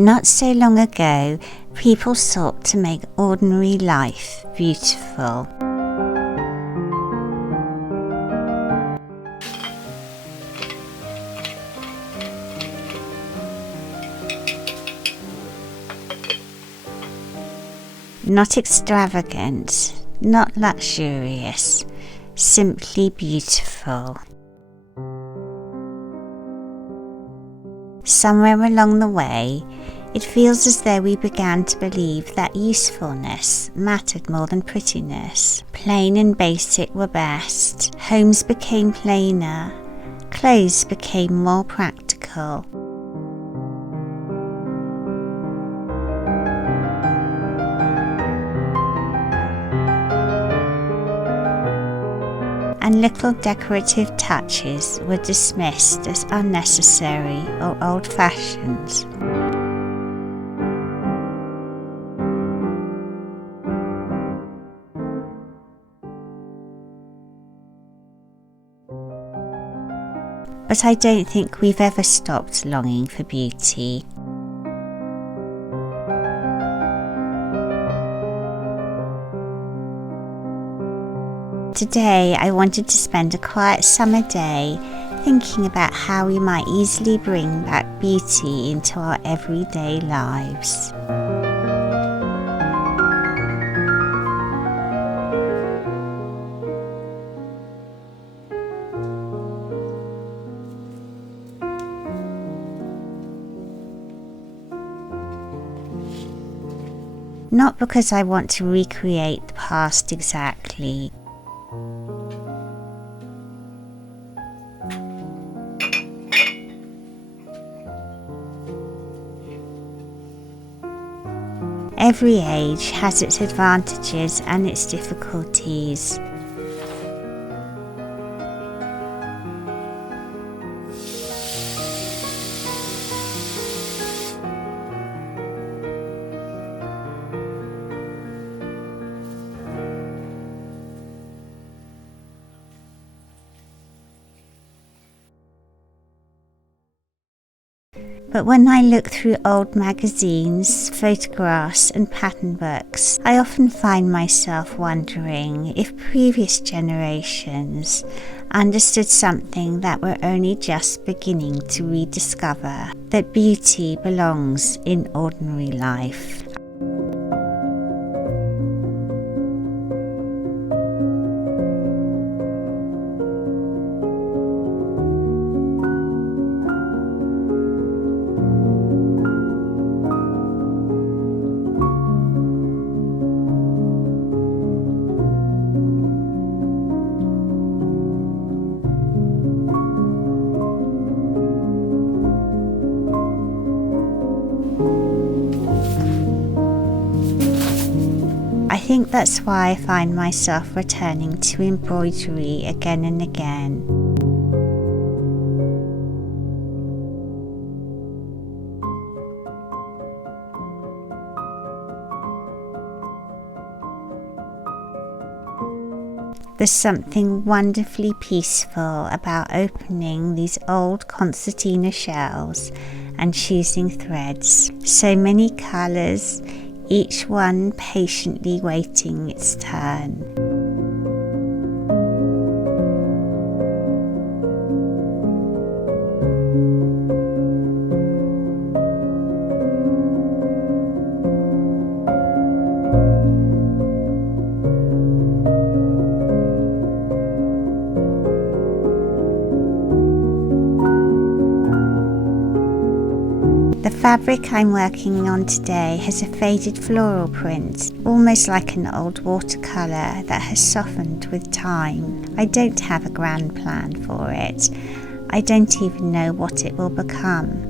Not so long ago, people sought to make ordinary life beautiful. Not extravagant, not luxurious, simply beautiful. Somewhere along the way, it feels as though we began to believe that usefulness mattered more than prettiness. Plain and basic were best. Homes became plainer. Clothes became more practical. And little decorative touches were dismissed as unnecessary or old-fashioned. But I don't think we've ever stopped longing for beauty. Today I wanted to spend a quiet summer day thinking about how we might easily bring back beauty into our everyday lives. Not because I want to recreate the past exactly. Every age has its advantages and its difficulties. But when I look through old magazines, photographs and pattern books, I often find myself wondering if previous generations understood something that we're only just beginning to rediscover, that beauty belongs in ordinary life. I think that's why I find myself returning to embroidery again and again. There's something wonderfully peaceful about opening these old concertina shells and choosing threads. So many colours, each one patiently waiting its turn. The fabric I'm working on today has a faded floral print, almost like an old watercolour that has softened with time. I don't have a grand plan for it. I don't even know what it will become.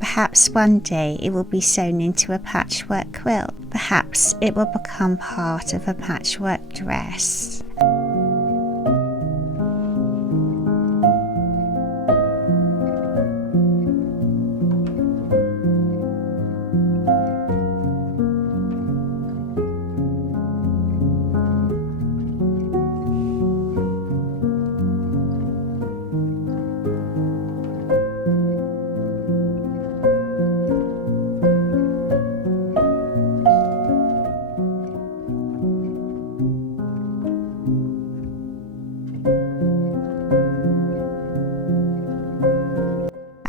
Perhaps one day it will be sewn into a patchwork quilt. Perhaps it will become part of a patchwork dress.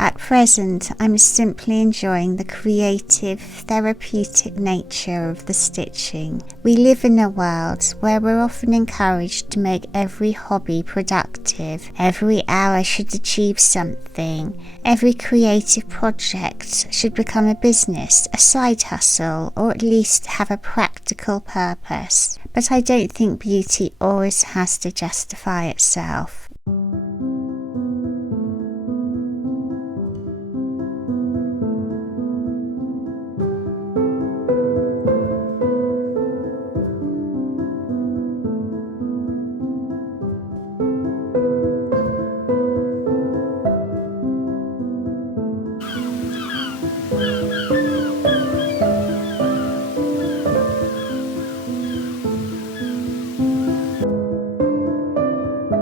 At present, I'm simply enjoying the creative, therapeutic nature of the stitching. We live in a world where we're often encouraged to make every hobby productive. Every hour should achieve something. Every creative project should become a business, a side hustle, or at least have a practical purpose. But I don't think beauty always has to justify itself.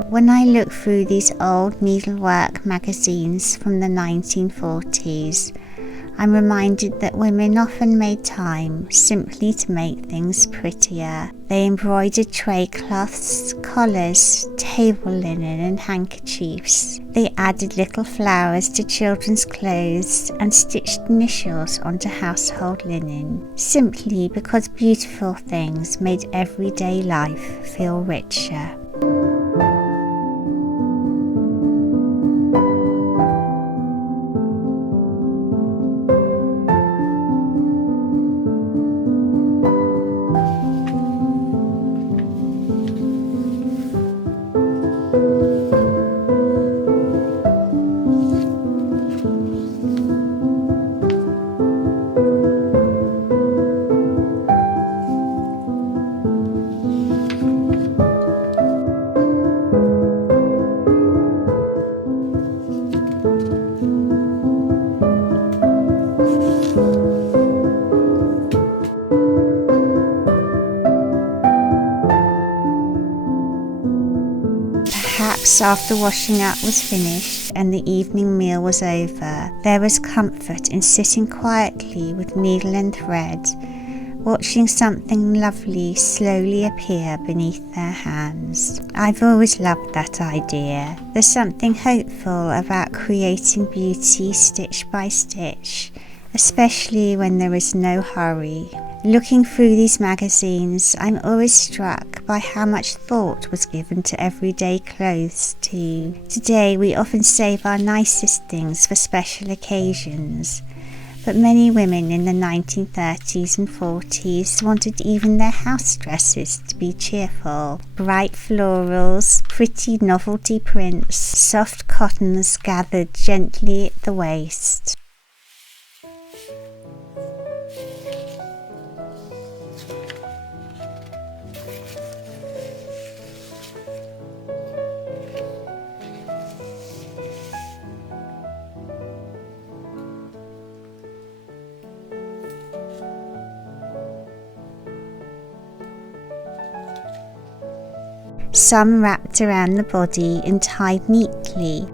When I look through these old needlework magazines from the 1940s, I'm reminded that women often made time simply to make things prettier. They embroidered tray cloths, collars, table linen and handkerchiefs. They added little flowers to children's clothes and stitched initials onto household linen, simply because beautiful things made everyday life feel richer. Perhaps after washing up was finished and the evening meal was over, there was comfort in sitting quietly with needle and thread, watching something lovely slowly appear beneath their hands. I've always loved that idea. There's something hopeful about creating beauty stitch by stitch, especially when there is no hurry. Looking through these magazines, I'm always struck by how much thought was given to everyday clothes too. Today we often save our nicest things for special occasions, but many women in the 1930s and 40s wanted even their house dresses to be cheerful. Bright florals, pretty novelty prints, soft cottons gathered gently at the waist. some wrapped around the body and tied neatly.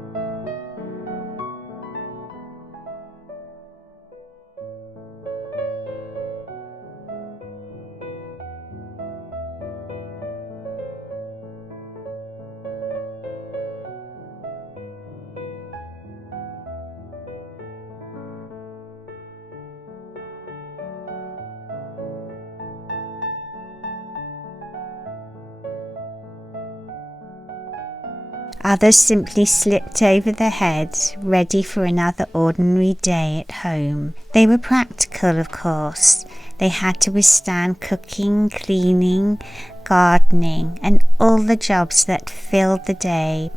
Others simply slipped over the head, ready for another ordinary day at home. They were practical, of course. They had to withstand cooking, cleaning, gardening, and all the jobs that filled the day.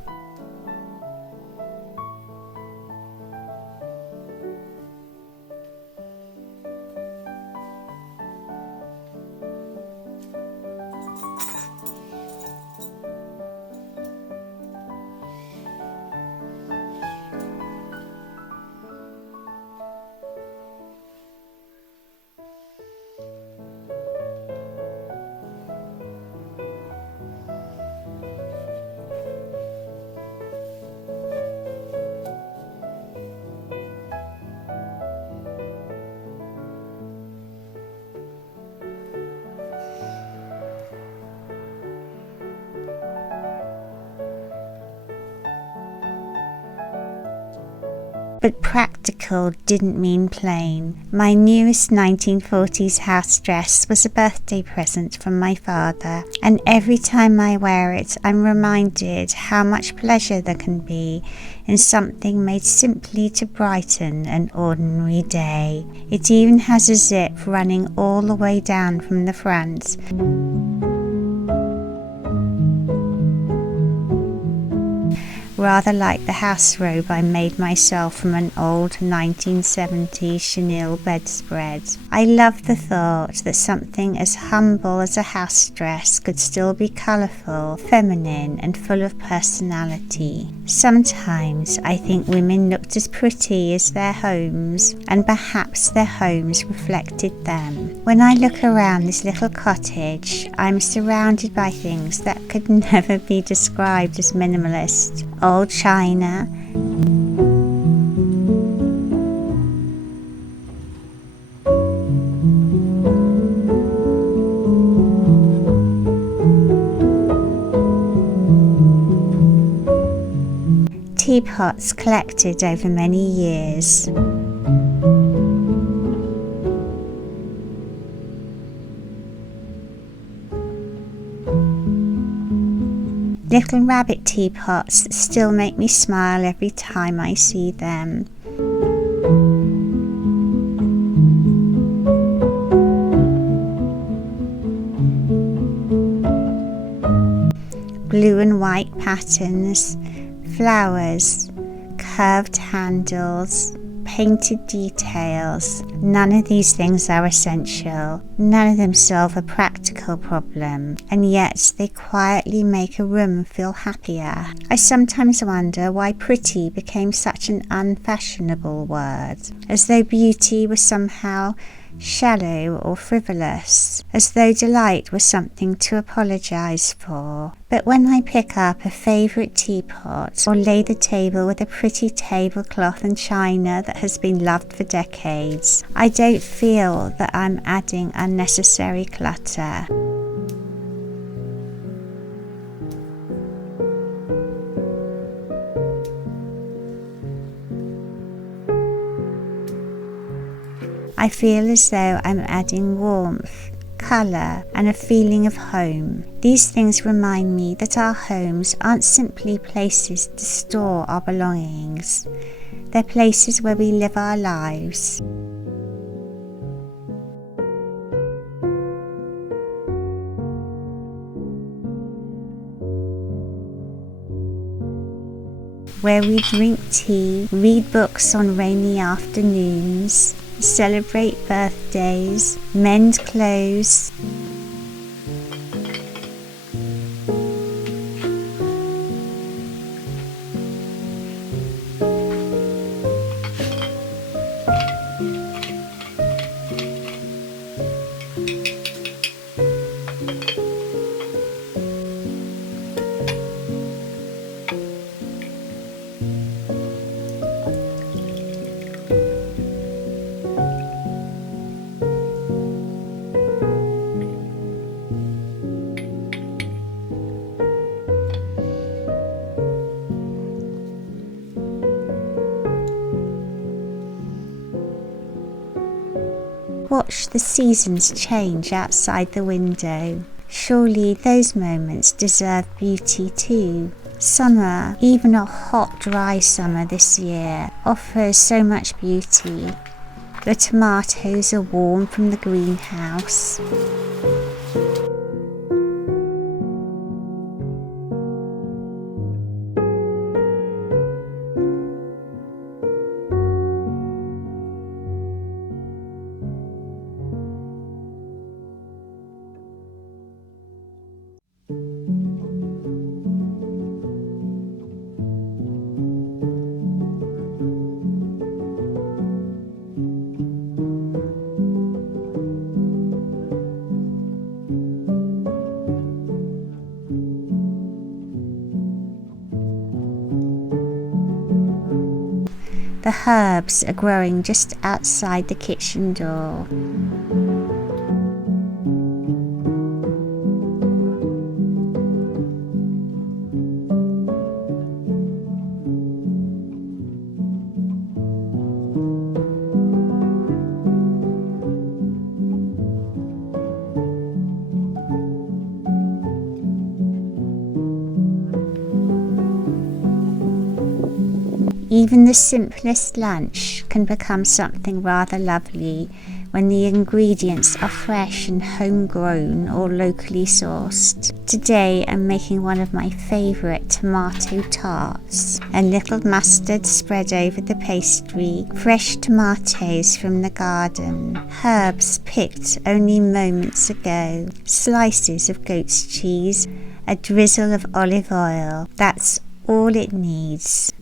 But practical didn't mean plain. My newest 1940s house dress was a birthday present from my father, and every time I wear it, I'm reminded how much pleasure there can be in something made simply to brighten an ordinary day. It even has a zip running all the way down from the front. Rather like the house robe I made myself from an old 1970s chenille bedspread. I love the thought that something as humble as a house dress could still be colourful, feminine, and full of personality. Sometimes I think women looked as pretty as their homes, and perhaps their homes reflected them. When I look around this little cottage, I'm surrounded by things that could never be described as minimalist. Old china, teapots collected over many years. Little rabbit teapots that still make me smile every time I see them. Blue and white patterns, flowers, curved handles, painted details. None of these things are essential. None of them solve a practical problem, and yet they quietly make a room feel happier. I sometimes wonder why pretty became such an unfashionable word, as though beauty was somehow shallow or frivolous, as though delight was something to apologize for. But when I pick up a favourite teapot or lay the table with a pretty tablecloth and china that has been loved for decades, I don't feel that I'm adding unnecessary clutter. I feel as though I'm adding warmth, colour, and a feeling of home. These things remind me that our homes aren't simply places to store our belongings. They're places where we live our lives. Where we drink tea, read books on rainy afternoons, celebrate birthdays, mend clothes. Watch the seasons change outside the window. Surely those moments deserve beauty too. Summer, even a hot, dry summer this year, offers so much beauty. The tomatoes are warm from the greenhouse. The herbs are growing just outside the kitchen door. Even the simplest lunch can become something rather lovely when the ingredients are fresh and homegrown or locally sourced. Today I'm making one of my favourite tomato tarts. A little mustard spread over the pastry, fresh tomatoes from the garden, herbs picked only moments ago, slices of goat's cheese, a drizzle of olive oil. That's all it needs.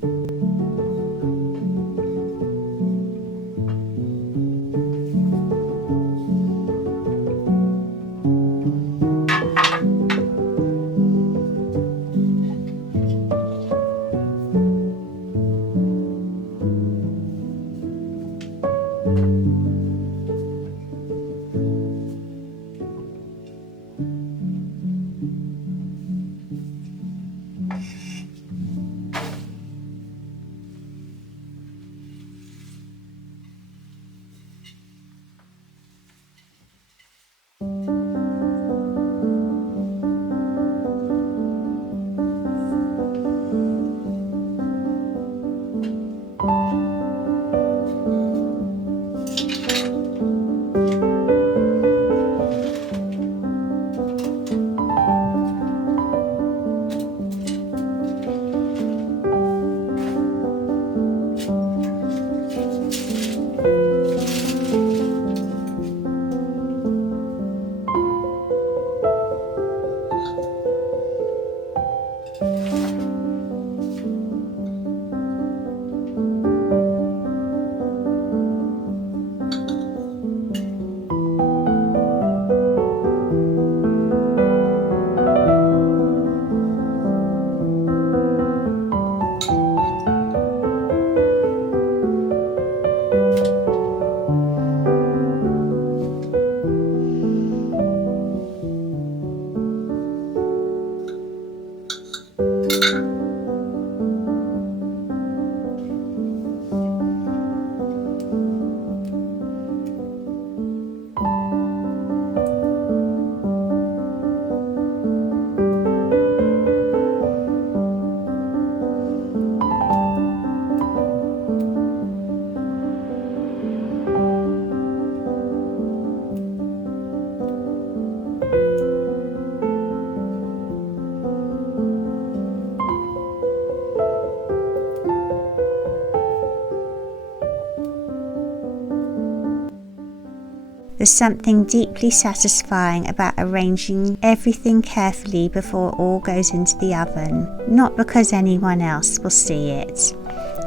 There's something deeply satisfying about arranging everything carefully before all goes into the oven, not because anyone else will see it,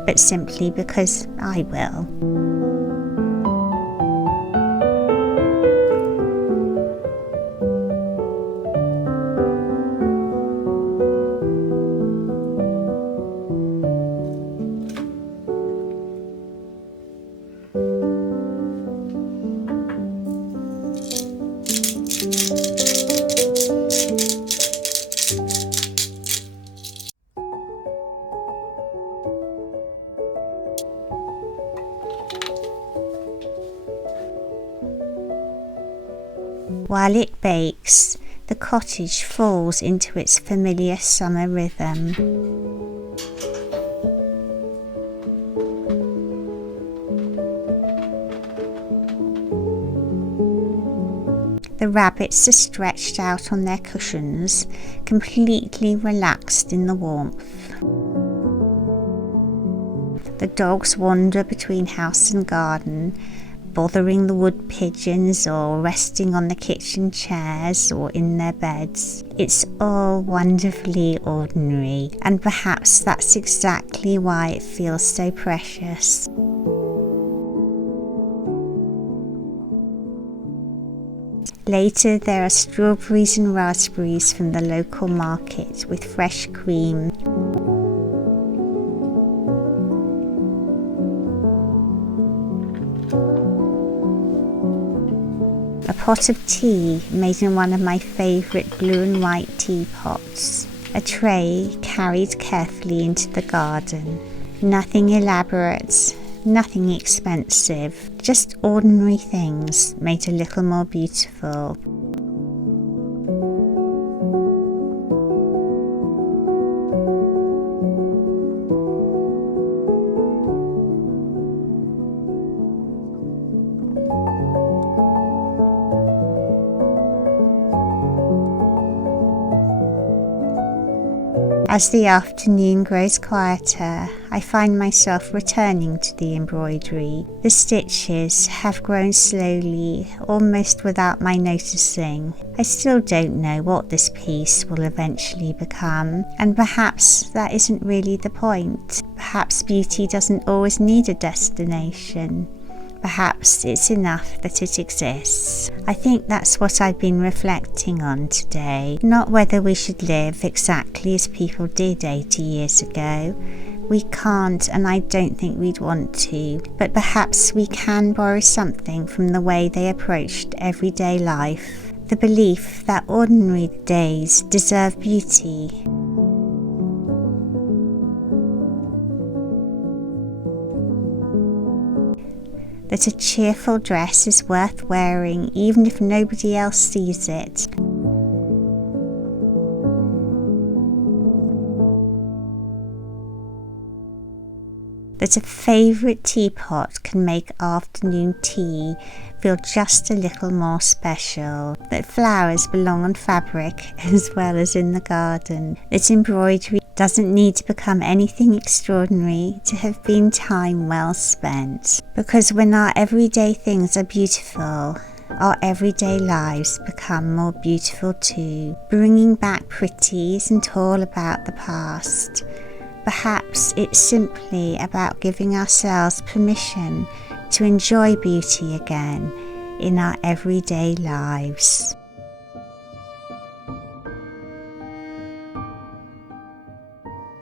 but simply because I will. While it bakes, the cottage falls into its familiar summer rhythm. The rabbits are stretched out on their cushions, completely relaxed in the warmth. The dogs wander between house and garden, bothering the wood pigeons or resting on the kitchen chairs or in their beds. It's all wonderfully ordinary, and perhaps that's exactly why it feels so precious. Later, there are strawberries and raspberries from the local market with fresh cream. A pot of tea made in one of my favourite blue and white teapots. A tray carried carefully into the garden. Nothing elaborate, nothing expensive, just ordinary things made a little more beautiful. As the afternoon grows quieter, I find myself returning to the embroidery. The stitches have grown slowly, almost without my noticing. I still don't know what this piece will eventually become, and perhaps that isn't really the point. Perhaps beauty doesn't always need a destination. Perhaps it's enough that it exists. I think that's what I've been reflecting on today. Not whether we should live exactly as people did 80 years ago. We can't, and I don't think we'd want to. But perhaps we can borrow something from the way they approached everyday life. The belief that ordinary days deserve beauty. That a cheerful dress is worth wearing even if nobody else sees it. That a favourite teapot can make afternoon tea feel just a little more special. That flowers belong on fabric as well as in the garden. That embroidery doesn't need to become anything extraordinary to have been time well spent. Because when our everyday things are beautiful, our everyday lives become more beautiful too. Bringing back pretty isn't all about the past. Perhaps it's simply about giving ourselves permission to enjoy beauty again in our everyday lives.